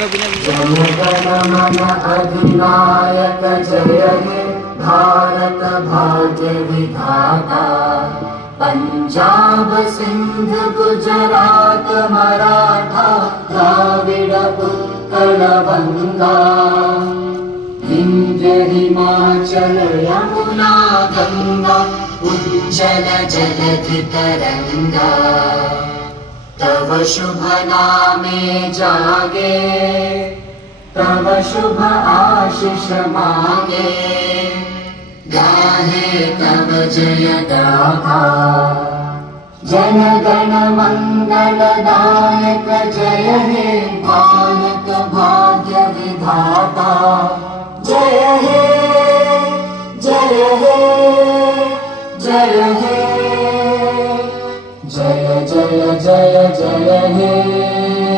गण मन अधिनायक जय हे भारत भाग्य विधाता। पंजाब सिंध गुजरात मराठा द्राविड़ उत्कल बंगा। विंध्य हिमाचल यमुना गंगा उज्जल जलधि तरंगा। तव शुभ नामे जागे तव शुभ आशीष मांगे। गाहे तव जय गाथा जन गण मंगल दायक जय हे भारत भाग्य विधाता। जय हे जय हे जय हे जय जय जय जय हे।